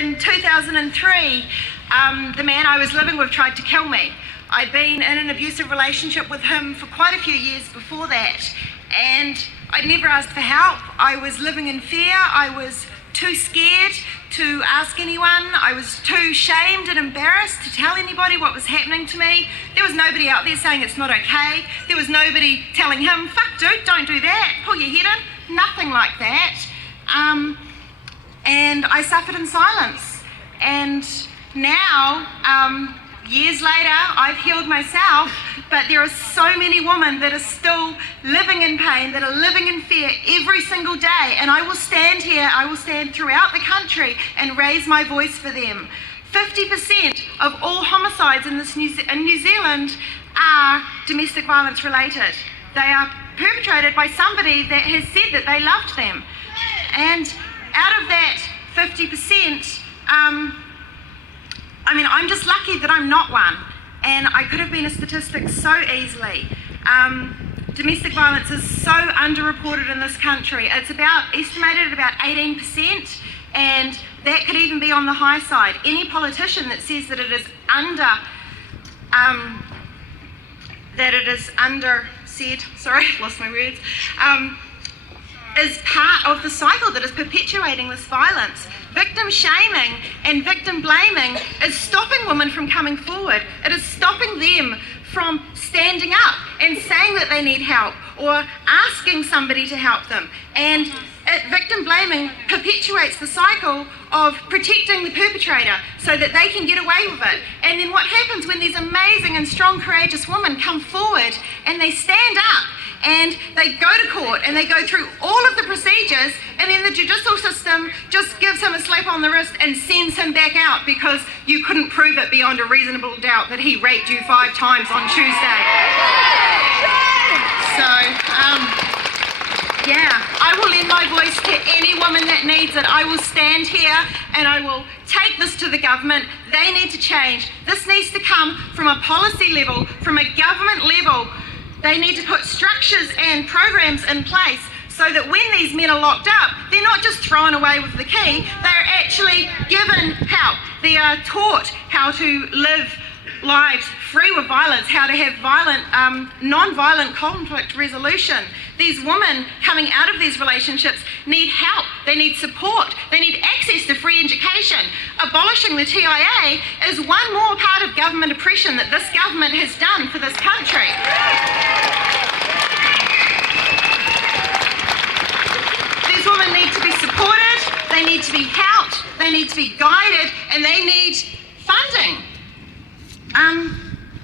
in 2003, the man I was living with tried to kill me. I'd been in an abusive relationship with him for quite a few years before that, and I'd never asked for help. I was living in fear. I was too scared to ask anyone. I was too shamed and embarrassed to tell anybody what was happening to me. There was nobody out there saying it's not okay. There was nobody telling him, fuck dude, don't do that, pull your head in. Nothing like that. And I suffered in silence. And now, years later, I've healed myself, but there are so many women that are still living in pain, that are living in fear every single day. And I will stand here, I will stand throughout the country and raise my voice for them. 50% of all homicides in New Zealand are domestic violence related. They are perpetrated by somebody that has said that they loved them. And out of that 50%, I'm just lucky that I'm not one, and I could have been a statistic so easily. Domestic violence is so underreported in this country. It's estimated at about 18%, and that could even be on the high side. Any politician that says that it is is part of the cycle that is perpetuating this violence. Victim shaming and victim blaming is stopping women from coming forward. It is stopping them from standing up and saying that they need help or asking somebody to help them. And victim blaming perpetuates the cycle of protecting the perpetrator so that they can get away with it. And then what happens when these amazing and strong, courageous women come forward and they stand up and they go to court and they go through all of the procedures, and then the judicial system just gives him a slap on the wrist and sends him back out because you couldn't prove it beyond a reasonable doubt that he raped you 5 times on Tuesday. So, I will lend my voice to any woman that needs it. I will stand here and I will take this to the government. They need to change. This needs to come from a policy level, from a government level. They need to put structures and programs in place so that when these men are locked up, they're not just thrown away with the key, they're actually given help. They are taught how to live lives free of violence, how to have non-violent conflict resolution. These women coming out of these relationships need help, they need support, they need access to free education. Abolishing the TIA is one more part of government oppression that this government has done for this country. These women need to be supported, they need to be helped, they need to be guided, and they need funding.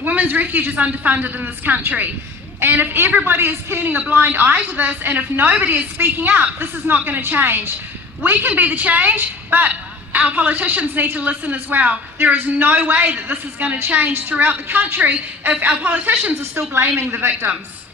Women's Refuge is underfunded in this country, and if everybody is turning a blind eye to this and if nobody is speaking up, this is not going to change. We can be the change, but our politicians need to listen as well. There is no way that this is going to change throughout the country if our politicians are still blaming the victims.